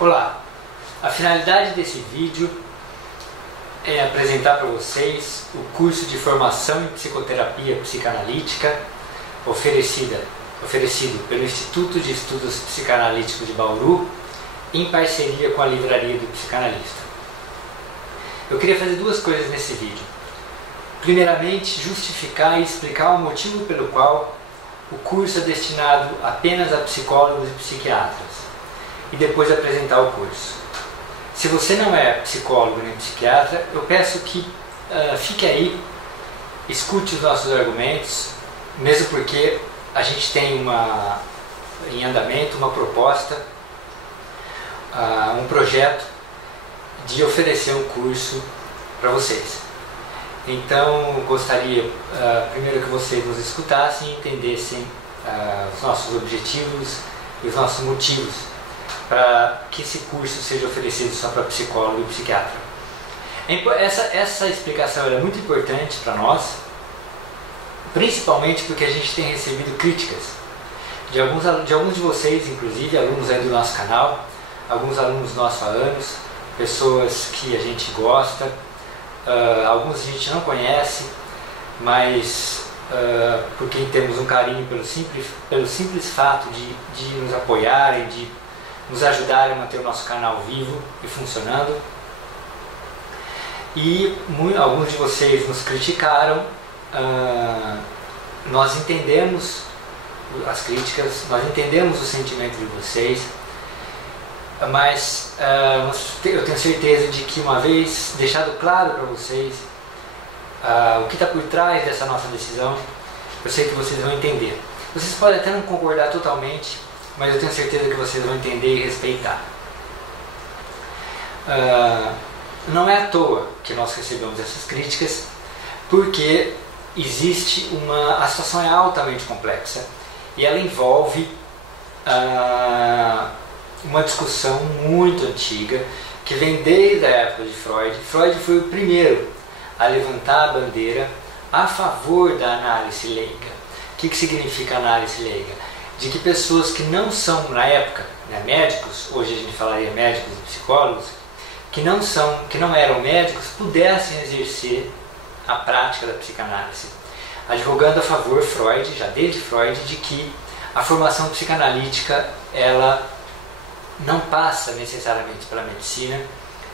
Olá, a finalidade desse vídeo é apresentar para vocês o curso de formação em psicoterapia psicanalítica oferecido pelo Instituto de Estudos Psicanalíticos de Bauru em parceria com a Livraria do Psicanalista. Eu queria fazer duas coisas nesse vídeo. Primeiramente, justificar e explicar o motivo pelo qual o curso é destinado apenas a psicólogos e psiquiatras, e depois apresentar o curso. Se você não é psicólogo nem psiquiatra, eu peço que fique aí, escute os nossos argumentos, mesmo porque a gente tem em andamento uma proposta, um projeto de oferecer um curso para vocês. Então, gostaria primeiro que vocês nos escutassem e entendessem os nossos objetivos e os nossos motivos para que esse curso seja oferecido só para psicólogo e psiquiatra. Essa explicação é muito importante para nós, principalmente porque a gente tem recebido críticas de alguns de vocês, inclusive alunos aí do nosso canal, alguns alunos nossos há anos, pessoas que a gente gosta, alguns a gente não conhece, mas por quem temos um carinho pelo simples fato de nos apoiarem, de nos ajudarem a manter o nosso canal vivo e funcionando. E alguns de vocês nos criticaram. Nós entendemos as críticas, nós entendemos o sentimento de vocês, mas eu tenho certeza de que, uma vez deixado claro para vocês o que está por trás dessa nossa decisão, eu sei que vocês vão entender. Vocês podem até não concordar totalmente, mas eu tenho certeza que vocês vão entender e respeitar. Não é à toa que nós recebemos essas críticas, porque a situação é altamente complexa e ela envolve uma discussão muito antiga que vem desde a época de Freud. Freud foi o primeiro a levantar a bandeira a favor da análise leiga. O que significa análise leiga? De que pessoas que não são, na época, médicos, hoje a gente falaria médicos e psicólogos, que não eram médicos, pudessem exercer a prática da psicanálise, advogando a favor Freud, já desde Freud, de que a formação psicanalítica ela não passa necessariamente pela medicina,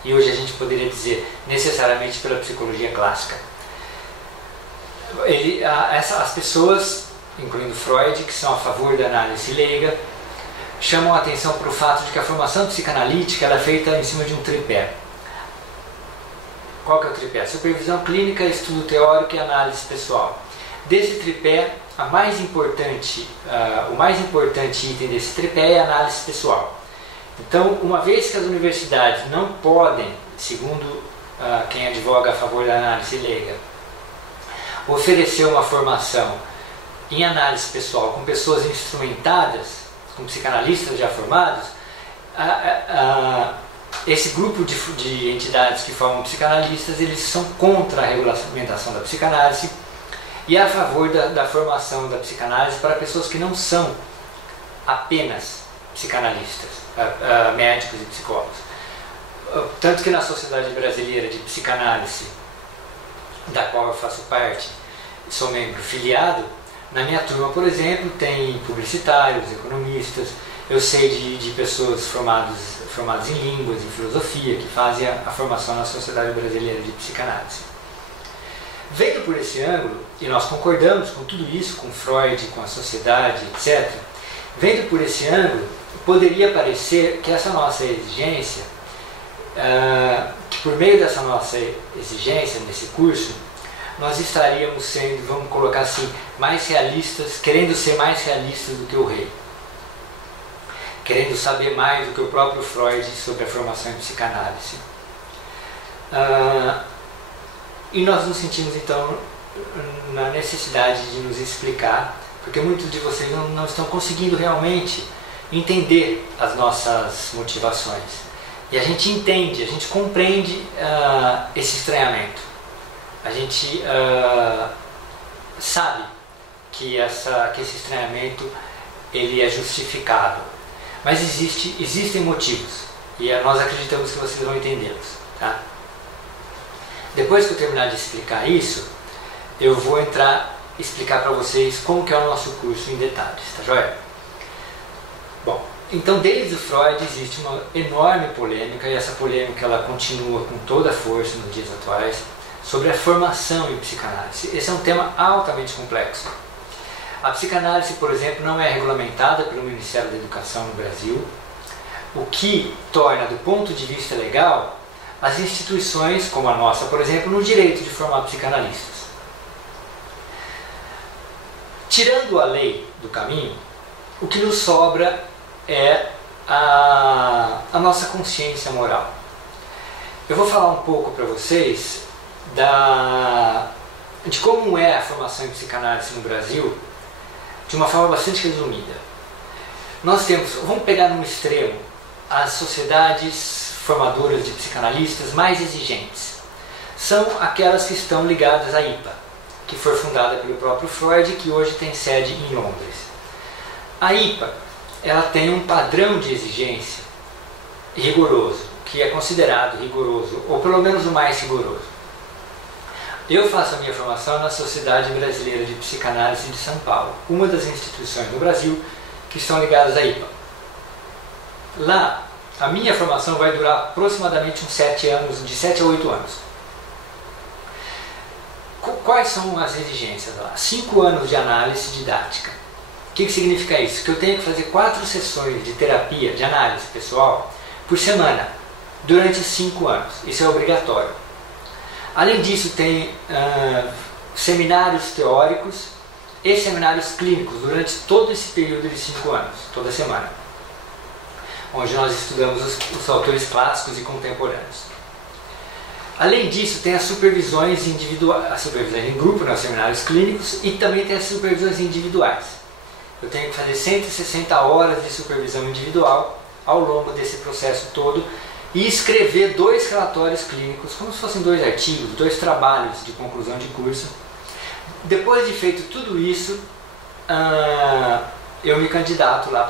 e hoje a gente poderia dizer necessariamente pela psicologia clássica. As pessoas, incluindo Freud, que são a favor da análise leiga, chamam a atenção para o fato de que a formação psicanalítica ela é feita em cima de um tripé. Qual que é o tripé? Supervisão clínica, estudo teórico e análise pessoal. Desse tripé, o mais importante item desse tripé é a análise pessoal. Então, uma vez que as universidades não podem, segundo quem advoga a favor da análise leiga, oferecer uma formação em análise pessoal com pessoas instrumentadas, com psicanalistas já formados, esse grupo de entidades que formam psicanalistas, eles são contra a regulamentação da psicanálise e a favor da formação da psicanálise para pessoas que não são apenas psicanalistas, médicos e psicólogos. Tanto que na Sociedade Brasileira de Psicanálise, da qual eu faço parte, sou membro filiado, na minha turma, por exemplo, tem publicitários, economistas, eu sei de pessoas formadas em línguas, em filosofia, que fazem a formação na Sociedade Brasileira de Psicanálise. Vendo por esse ângulo, e nós concordamos com tudo isso, com Freud, com a sociedade, etc., vendo por esse ângulo, poderia parecer que essa nossa exigência, que por meio dessa nossa exigência nesse curso, nós estaríamos sendo, vamos colocar assim, mais realistas, querendo ser mais realistas do que o rei, querendo saber mais do que o próprio Freud sobre a formação em psicanálise. E nós nos sentimos então na necessidade de nos explicar, porque muitos de vocês não estão conseguindo realmente entender as nossas motivações. E a gente entende, a gente compreende esse estranhamento. A gente sabe que esse estranhamento ele é justificado. Mas existem motivos. E nós acreditamos que vocês vão entendê-los. Tá? Depois que eu terminar de explicar isso, eu vou explicar para vocês como que é o nosso curso em detalhes, tá joia? Bom, então desde o Freud existe uma enorme polêmica, e essa polêmica ela continua com toda a força nos dias atuais, sobre a formação em psicanálise. Esse é um tema altamente complexo. A psicanálise, por exemplo, não é regulamentada pelo Ministério da Educação no Brasil, o que torna, do ponto de vista legal, as instituições, como a nossa, por exemplo, no direito de formar psicanalistas. Tirando a lei do caminho, o que nos sobra é a nossa consciência moral. Eu vou falar um pouco para vocês de como é a formação em psicanálise no Brasil, de uma forma bastante resumida. Nós temos, vamos pegar num extremo, as sociedades formadoras de psicanalistas mais exigentes. São aquelas que estão ligadas à IPA, que foi fundada pelo próprio Freud, que hoje tem sede em Londres. A IPA, ela tem um padrão de exigência rigoroso, que é considerado rigoroso, ou pelo menos o mais rigoroso. Eu faço a minha formação na Sociedade Brasileira de Psicanálise de São Paulo, uma das instituições no Brasil que estão ligadas à IPA. Lá, a minha formação vai durar aproximadamente uns 7 anos, de 7 a 8 anos. Quais são as exigências lá? 5 anos de análise didática. O que significa isso? Que eu tenho que fazer 4 sessões de terapia, de análise pessoal, por semana, durante 5 anos. Isso é obrigatório. Além disso, tem seminários teóricos e seminários clínicos durante todo esse período de 5 anos, toda semana, onde nós estudamos os autores clássicos e contemporâneos. Além disso, tem as supervisões individuais, a supervisão em grupo, nos seminários clínicos, e também tem as supervisões individuais. Eu tenho que fazer 160 horas de supervisão individual ao longo desse processo todo e escrever 2 relatórios clínicos, como se fossem 2 artigos, 2 trabalhos de conclusão de curso. Depois de feito tudo isso, eu me candidato lá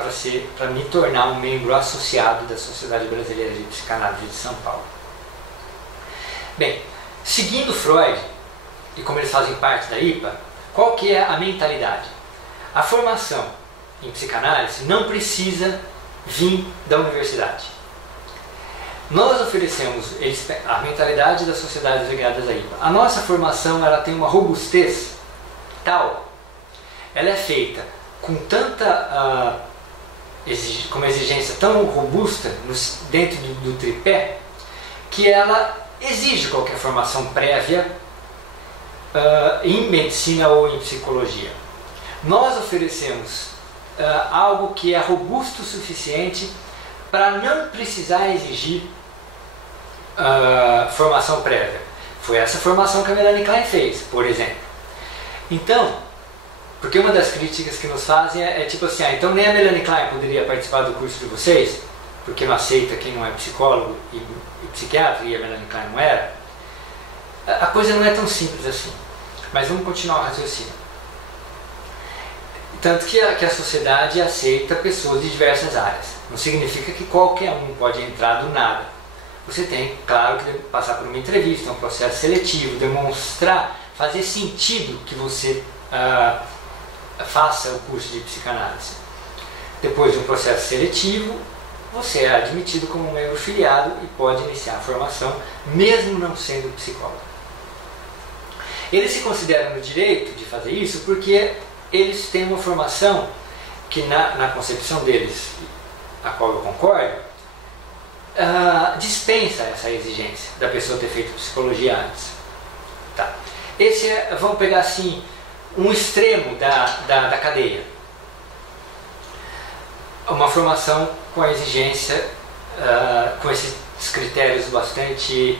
para me tornar um membro associado da Sociedade Brasileira de Psicanálise de São Paulo. Bem, seguindo Freud, e como eles fazem parte da IPA, qual que é a mentalidade? A formação em psicanálise não precisa vir da universidade. Nós oferecemos a mentalidade das sociedades ligadas à IPA. A nossa formação ela tem uma robustez tal, ela é feita com tanta com uma exigência tão robusta dentro do tripé, que ela exige qualquer formação prévia em medicina ou em psicologia. Nós oferecemos algo que é robusto o suficiente para não precisar exigir formação prévia. Foi essa formação que a Melanie Klein fez, por exemplo. Então, porque uma das críticas que nos fazem é tipo assim, então nem a Melanie Klein poderia participar do curso de vocês, porque não aceita quem não é psicólogo e psiquiatra, e a Melanie Klein não era. A coisa não é tão simples assim. Mas vamos continuar o raciocínio. Tanto que a sociedade aceita pessoas de diversas áreas. Não significa que qualquer um pode entrar do nada. Você tem, claro, que passar por uma entrevista, um processo seletivo, demonstrar, fazer sentido que você faça o curso de psicanálise. Depois de um processo seletivo, você é admitido como um membro filiado e pode iniciar a formação, mesmo não sendo psicólogo. Eles se consideram no direito de fazer isso porque eles têm uma formação que, na concepção deles, a qual eu concordo, dispensa essa exigência da pessoa ter feito psicologia antes. Tá. Esse vamos pegar assim, um extremo da cadeia. Uma formação com a exigência, com esses critérios bastante,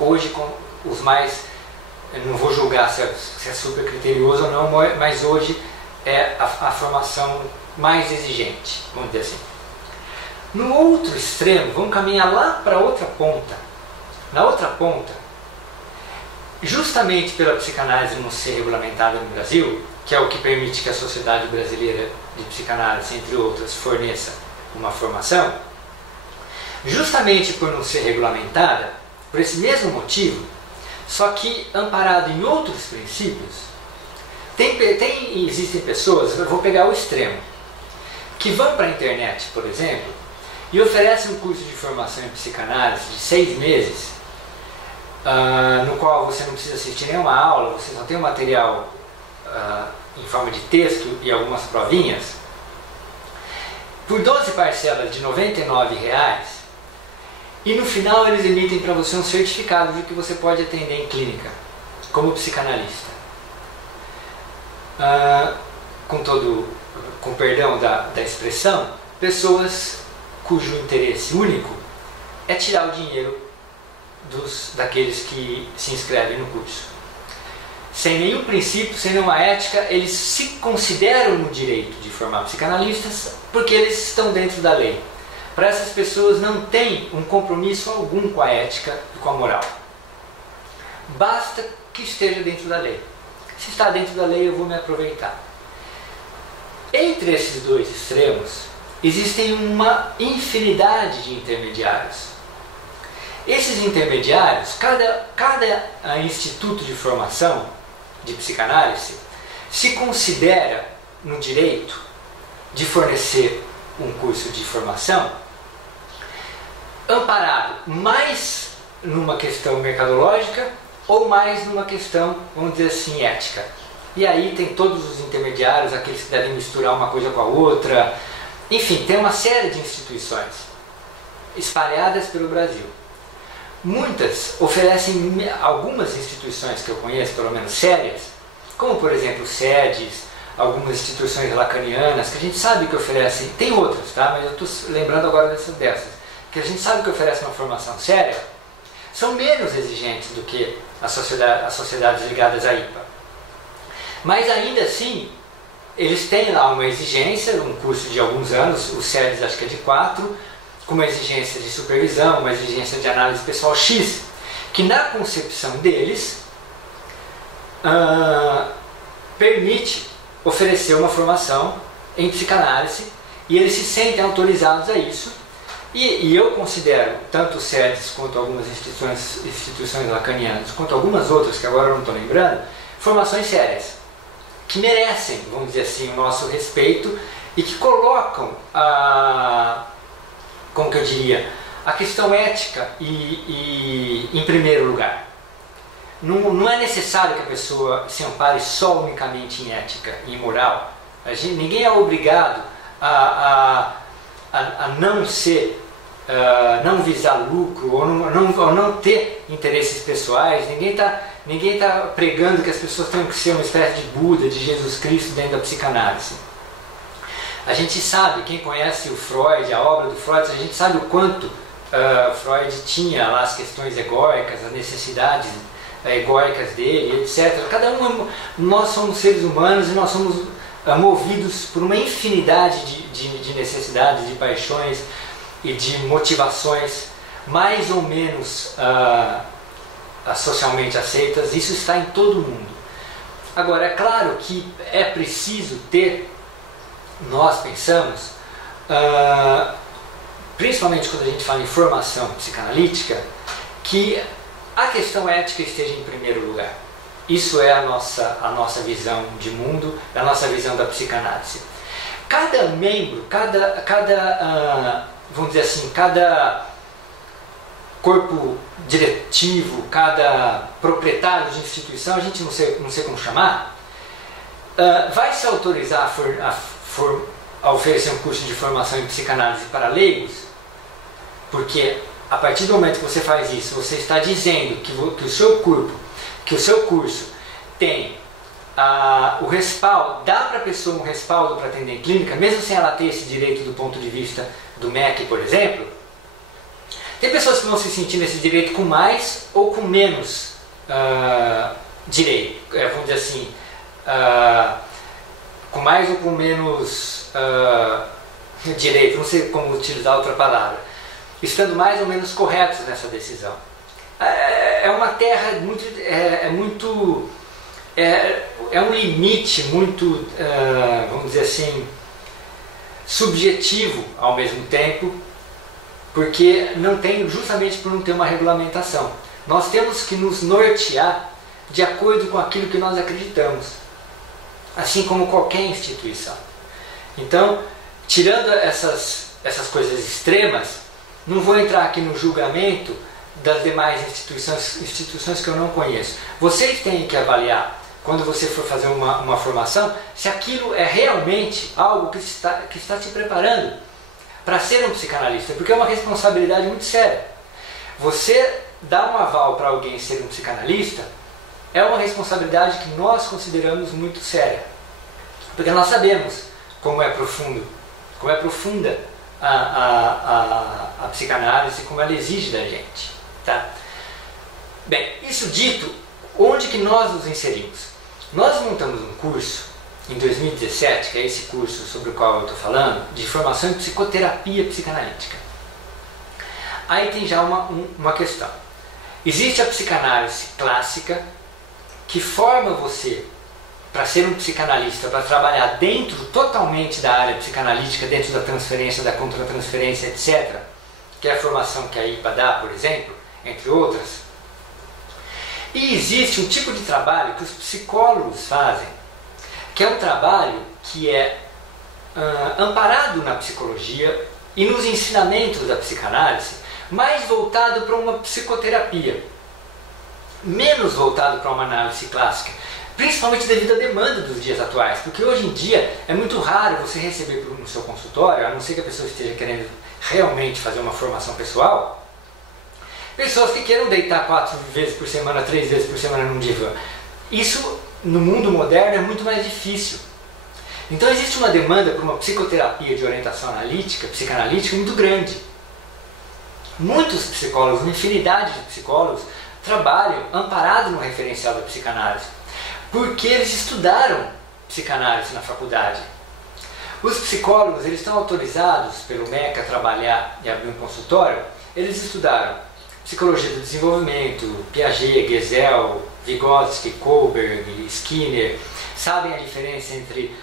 hoje com os mais, eu não vou julgar se é super criterioso ou não, mas hoje é a formação mais exigente, vamos dizer assim. No outro extremo, vamos caminhar lá para a outra ponta. Na outra ponta, justamente pela psicanálise não ser regulamentada no Brasil, que é o que permite que a Sociedade Brasileira de Psicanálise, entre outras, forneça uma formação, justamente por não ser regulamentada, por esse mesmo motivo, só que amparado em outros princípios, existem pessoas, eu vou pegar o extremo, que vão para a internet, por exemplo, e oferecem um curso de formação em psicanálise de 6 meses, no qual você não precisa assistir nenhuma aula, você só tem um material em forma de texto e algumas provinhas, por 12 parcelas de R$ 99,00, e no final eles emitem para você um certificado de que você pode atender em clínica, como psicanalista. Com perdão da expressão, pessoas cujo interesse único é tirar o dinheiro daqueles que se inscrevem no curso. Sem nenhum princípio, sem nenhuma ética, eles se consideram no direito de formar psicanalistas porque eles estão dentro da lei. Para essas pessoas não tem um compromisso algum com a ética e com a moral. Basta que esteja dentro da lei. Se está dentro da lei, eu vou me aproveitar. Entre esses dois extremos, existem uma infinidade de intermediários. Esses intermediários, cada instituto de formação de psicanálise se considera no direito de fornecer um curso de formação amparado mais numa questão mercadológica ou mais numa questão, vamos dizer assim, ética. E aí tem todos os intermediários, aqueles que devem misturar uma coisa com a outra. Enfim, tem uma série de instituições espalhadas pelo Brasil. Muitas oferecem, algumas instituições que eu conheço, pelo menos sérias, como por exemplo SEDES, algumas instituições lacanianas, que a gente sabe que oferecem, tem outras, tá? Mas eu estou lembrando agora dessas, que a gente sabe que oferecem uma formação séria, são menos exigentes do que as sociedades ligadas à IPA. Mas ainda assim, eles têm lá uma exigência, um curso de alguns anos, o SEDES acho que é de 4, com uma exigência de supervisão, uma exigência de análise pessoal X, que na concepção deles permite oferecer uma formação em psicanálise e eles se sentem autorizados a isso. E eu considero, tanto o SEDES quanto algumas instituições lacanianas, quanto algumas outras que agora eu não estou lembrando, formações sérias, que merecem, vamos dizer assim, o nosso respeito e que colocam como que eu diria, a questão ética em primeiro lugar. Não é necessário que a pessoa se ampare só unicamente em ética e em moral. Ninguém é obrigado a não ser, não visar lucro ou não ter interesses pessoais. Ninguém tá pregando que as pessoas tenham que ser uma espécie de Buda, de Jesus Cristo dentro da psicanálise. A gente sabe, quem conhece o Freud, a obra do Freud, a gente sabe o quanto Freud tinha lá as questões egóicas, as necessidades egóicas dele, etc. Nós somos seres humanos e nós somos movidos por uma infinidade de necessidades, de paixões e de motivações mais ou menos socialmente aceitas. Isso está em todo mundo. Agora, é claro que é preciso ter, nós pensamos, principalmente quando a gente fala em formação psicanalítica, que a questão ética esteja em primeiro lugar. Isso é a nossa visão de mundo, a nossa visão da psicanálise. Cada membro, vamos dizer assim, cada corpo diretivo, cada proprietário de instituição, a gente não sei como chamar, vai se autorizar a oferecer um curso de formação em psicanálise para leigos, porque a partir do momento que você faz isso, você está dizendo que o seu curso tem o respaldo, dá para a pessoa um respaldo para atender em clínica, mesmo sem ela ter esse direito do ponto de vista do MEC, por exemplo. Tem pessoas que vão se sentir nesse direito com mais ou com menos direito, vamos dizer assim, com mais ou com menos direito, não sei como utilizar outra palavra, estando mais ou menos corretos nessa decisão. É uma terra é um limite muito, vamos dizer assim, subjetivo ao mesmo tempo, porque não tem, justamente por não ter uma regulamentação. Nós temos que nos nortear de acordo com aquilo que nós acreditamos, assim como qualquer instituição. Então, tirando essas coisas extremas, não vou entrar aqui no julgamento das demais instituições que eu não conheço. Vocês têm que avaliar, quando você for fazer uma formação, se aquilo é realmente algo que está te preparando para ser um psicanalista, porque é uma responsabilidade muito séria. Você dar um aval para alguém ser um psicanalista é uma responsabilidade que nós consideramos muito séria, porque nós sabemos como é profunda a psicanálise, como ela exige da gente. Tá? Bem, isso dito, onde que nós nos inserimos? Nós montamos um curso em 2017, que é esse curso sobre o qual eu estou falando, de formação em psicoterapia psicanalítica. Aí tem já uma questão. Existe a psicanálise clássica, que forma você para ser um psicanalista, para trabalhar dentro totalmente da área psicanalítica, dentro da transferência, da contratransferência, etc., que é a formação que a IPA dá, por exemplo, entre outras. E existe um tipo de trabalho que os psicólogos fazem, que é um trabalho que é amparado na psicologia e nos ensinamentos da psicanálise, mais voltado para uma psicoterapia, menos voltado para uma análise clássica, principalmente devido à demanda dos dias atuais, porque hoje em dia é muito raro você receber no seu consultório, a não ser que a pessoa esteja querendo realmente fazer uma formação pessoal, pessoas que queiram deitar 4 vezes por semana, 3 vezes por semana num divã. Isso no mundo moderno é muito mais difícil. Então existe uma demanda por uma psicoterapia de orientação analítica, psicanalítica muito grande. Muitos psicólogos, uma infinidade de psicólogos, trabalham amparado no referencial da psicanálise, porque eles estudaram psicanálise na faculdade. Os psicólogos, eles estão autorizados pelo MEC a trabalhar e abrir um consultório. Eles estudaram psicologia do desenvolvimento, Piaget, Gesell, Vygotsky, Kohlberg, Skinner, sabem a diferença entre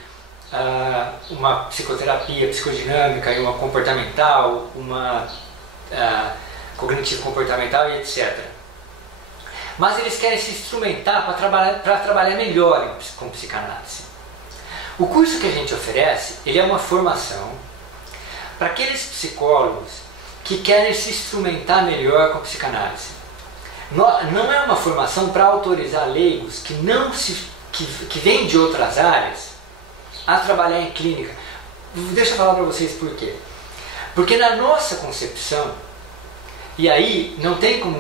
uma psicoterapia psicodinâmica e uma comportamental, uma cognitivo-comportamental e etc. Mas eles querem se instrumentar para trabalhar melhor com psicanálise. O curso que a gente oferece, ele é uma formação para aqueles psicólogos que querem se instrumentar melhor com psicanálise. Não é uma formação para autorizar leigos que vêm de outras áreas a trabalhar em clínica. Deixa eu falar para vocês por quê. Porque na nossa concepção, e aí não tem como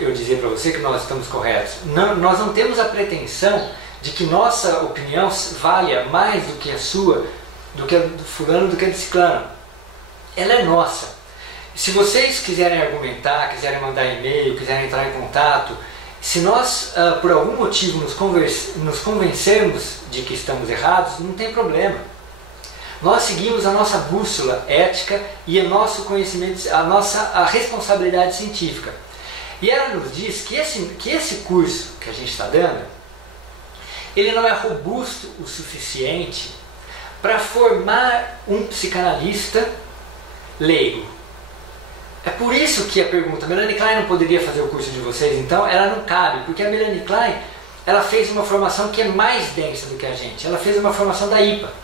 eu dizer para você que nós estamos corretos, nós não temos a pretensão de que nossa opinião valha mais do que a sua, do que a do fulano, do que a do ciclano. Ela é nossa. Se vocês quiserem argumentar, quiserem mandar e-mail, quiserem entrar em contato, se nós por algum motivo nos convencermos de que estamos errados, não tem problema. Nós seguimos a nossa bússola ética e o nosso conhecimento, a responsabilidade científica. E ela nos diz que esse curso que a gente está dando, ele não é robusto o suficiente para formar um psicanalista leigo. É por isso que a pergunta, Melanie Klein não poderia fazer o curso de vocês? Então, ela não cabe, porque a Melanie Klein, ela fez uma formação que é mais densa do que a gente. Ela fez uma formação da IPA.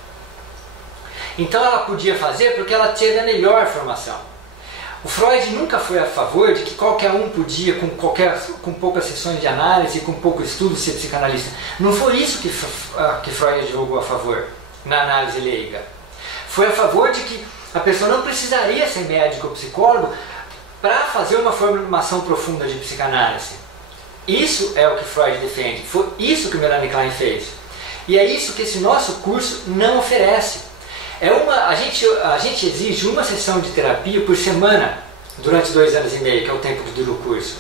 Então ela podia fazer porque ela teve a melhor formação. O Freud nunca foi a favor de que qualquer um podia, com poucas sessões de análise, com pouco estudo, ser psicanalista. Não foi isso que Freud advogou a favor na análise leiga. Foi a favor de que a pessoa não precisaria ser médico ou psicólogo para fazer uma formação profunda de psicanálise. Isso é o que Freud defende. Foi isso que Melanie Klein fez. E é isso que esse nosso curso não oferece. A gente exige uma sessão de terapia por semana durante 2 anos e meio, que é o tempo que dura o curso.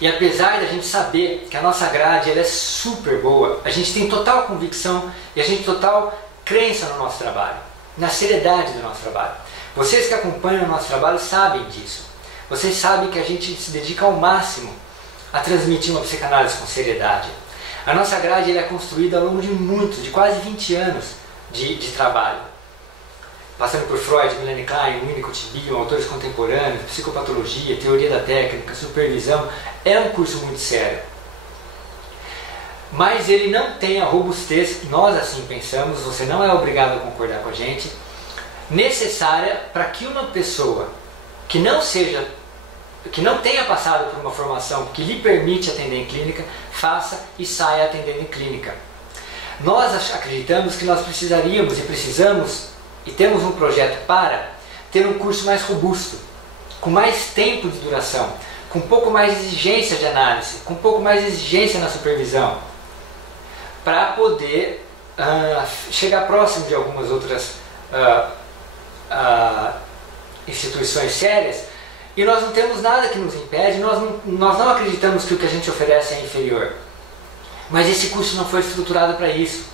E apesar da gente saber que a nossa grade ela é super boa, a gente tem total convicção e a gente tem total crença no nosso trabalho, na seriedade do nosso trabalho. Vocês que acompanham o nosso trabalho sabem disso. Vocês sabem que a gente se dedica ao máximo a transmitir uma psicanálise com seriedade. A nossa grade ela é construída ao longo de quase 20 anos de trabalho. passando por Freud, Melanie Klein, Winnicott, Bion, autores contemporâneos, psicopatologia, teoria da técnica, supervisão, é um curso muito sério. Mas ele não tem a robustez, nós assim pensamos, você não é obrigado a concordar com a gente, necessária para que uma pessoa que não tenha passado por uma formação que lhe permite atender em clínica, faça e saia atendendo em clínica. Nós acreditamos que nós precisaríamos e precisamos, e temos um projeto para ter um curso mais robusto, com mais tempo de duração, com um pouco mais de exigência de análise, com um pouco mais de exigência na supervisão, para poder chegar próximo de algumas outras instituições sérias. E nós não temos nada que nos impede, nós não acreditamos que o que a gente oferece é inferior. Mas esse curso não foi estruturado para isso.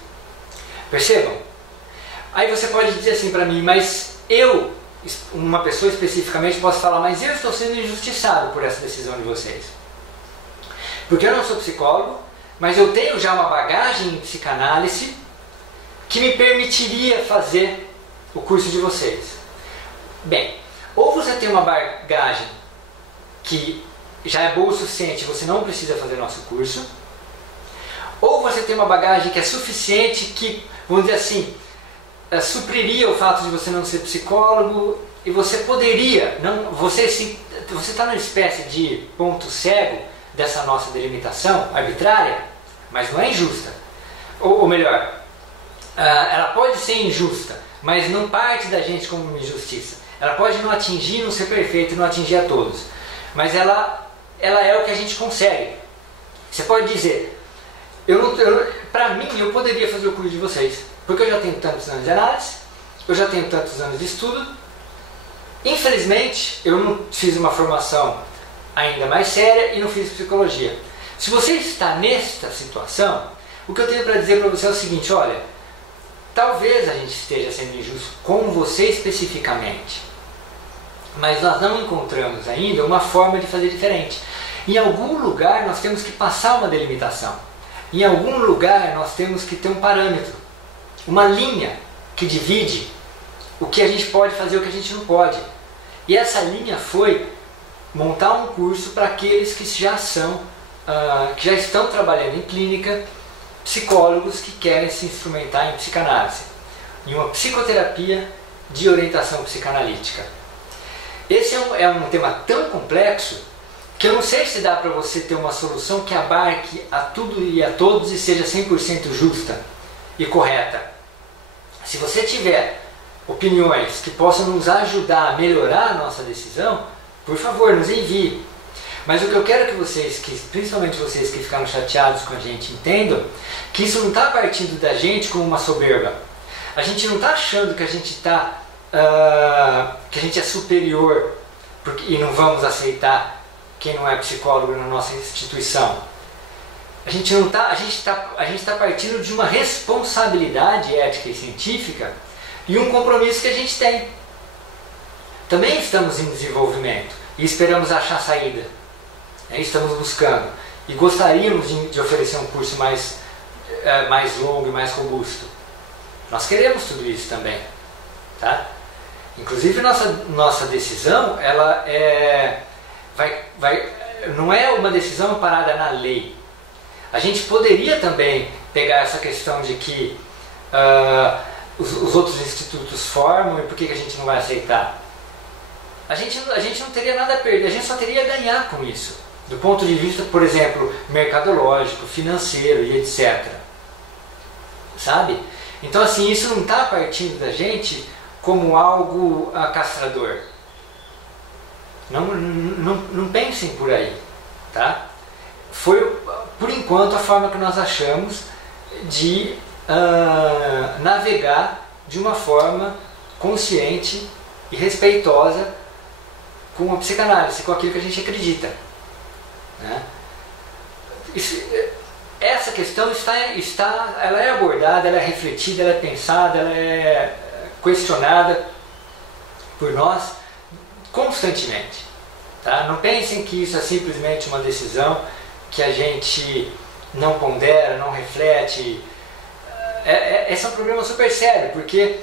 Percebam? Aí você pode dizer assim para mim, mas eu, uma pessoa especificamente, posso falar, mas eu estou sendo injustiçado por essa decisão de vocês. Porque eu não sou psicólogo, mas eu tenho já uma bagagem em psicanálise que me permitiria fazer o curso de vocês. Bem, ou você tem uma bagagem que já é boa o suficiente, você não precisa fazer nosso curso, ou você tem uma bagagem que é suficiente, que, vamos dizer assim, supriria o fato de você não ser psicólogo, e você poderia, você está numa espécie de ponto cego dessa nossa delimitação arbitrária, mas não é injusta. Ou melhor, ela pode ser injusta, mas não parte da gente como uma injustiça. Ela pode não atingir, não ser perfeita, não atingir a todos. Mas ela é o que a gente consegue. Você pode dizer, para mim, eu poderia fazer o curso de vocês, porque eu já tenho tantos anos de análise, eu já tenho tantos anos de estudo. Infelizmente, eu não fiz uma formação ainda mais séria e não fiz psicologia. Se você está nesta situação, o que eu tenho para dizer para você é o seguinte, olha, talvez a gente esteja sendo injusto com você especificamente, mas nós não encontramos ainda uma forma de fazer diferente. Em algum lugar nós temos que passar uma delimitação. Em algum lugar nós temos que ter um parâmetro, uma linha que divide o que a gente pode fazer e o que a gente não pode. E essa linha foi montar um curso para aqueles que já estão trabalhando em clínica, psicólogos que querem se instrumentar em psicanálise, em uma psicoterapia de orientação psicanalítica. Esse é um tema tão complexo que eu não sei se dá para você ter uma solução que abarque a tudo e a todos e seja 100% justa e correta. Se você tiver opiniões que possam nos ajudar a melhorar a nossa decisão, por favor, nos envie. Mas o que eu quero que vocês, principalmente vocês que ficaram chateados com a gente, entendam que isso não está partindo da gente como uma soberba. A gente não está achando que a gente é superior e não vamos aceitar quem não é psicólogo na nossa instituição. A gente está partindo de uma responsabilidade ética e científica e um compromisso que a gente tem. Também estamos em desenvolvimento e esperamos achar saída. Estamos buscando e gostaríamos de oferecer um curso mais longo e mais robusto. Nós queremos tudo isso também, tá? Inclusive nossa decisão, ela não é uma decisão parada na lei. A gente poderia também pegar essa questão de que os outros institutos formam e por que a gente não vai aceitar? A gente não teria nada a perder, a gente só teria a ganhar com isso. Do ponto de vista, por exemplo, mercadológico, financeiro e etc. Sabe? Então assim, isso não está partindo da gente como algo castrador. Não pensem por aí. Tá? Foi, por enquanto, a forma que nós achamos de navegar de uma forma consciente e respeitosa com a psicanálise, com aquilo que a gente acredita. Né? Essa questão ela é abordada, ela é refletida, ela é pensada, ela é questionada por nós constantemente. Tá? Não pensem que isso é simplesmente uma decisão que a gente não pondera, não reflete. Esse é um problema super sério, porque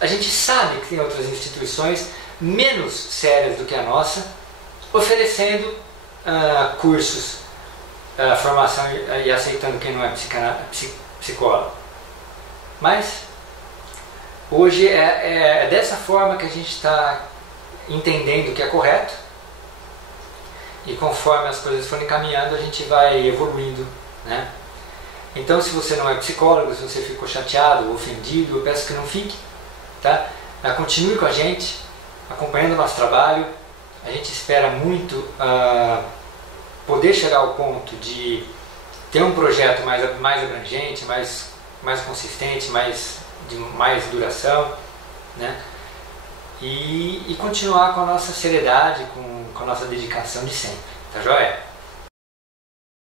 a gente sabe que tem outras instituições menos sérias do que a nossa, oferecendo cursos, formação e aceitando quem não é psicólogo. Mas hoje é dessa forma que a gente está entendendo o que é correto, e conforme as coisas forem caminhando a gente vai evoluindo, né? Então, se você não é psicólogo, se você ficou chateado ou ofendido, eu peço que não fique, tá? Continue com a gente, acompanhando o nosso trabalho. A gente espera muito poder chegar ao ponto de ter um projeto mais abrangente, mais consistente, de mais duração, né? E continuar com a nossa seriedade, com a nossa dedicação de sempre, tá joia?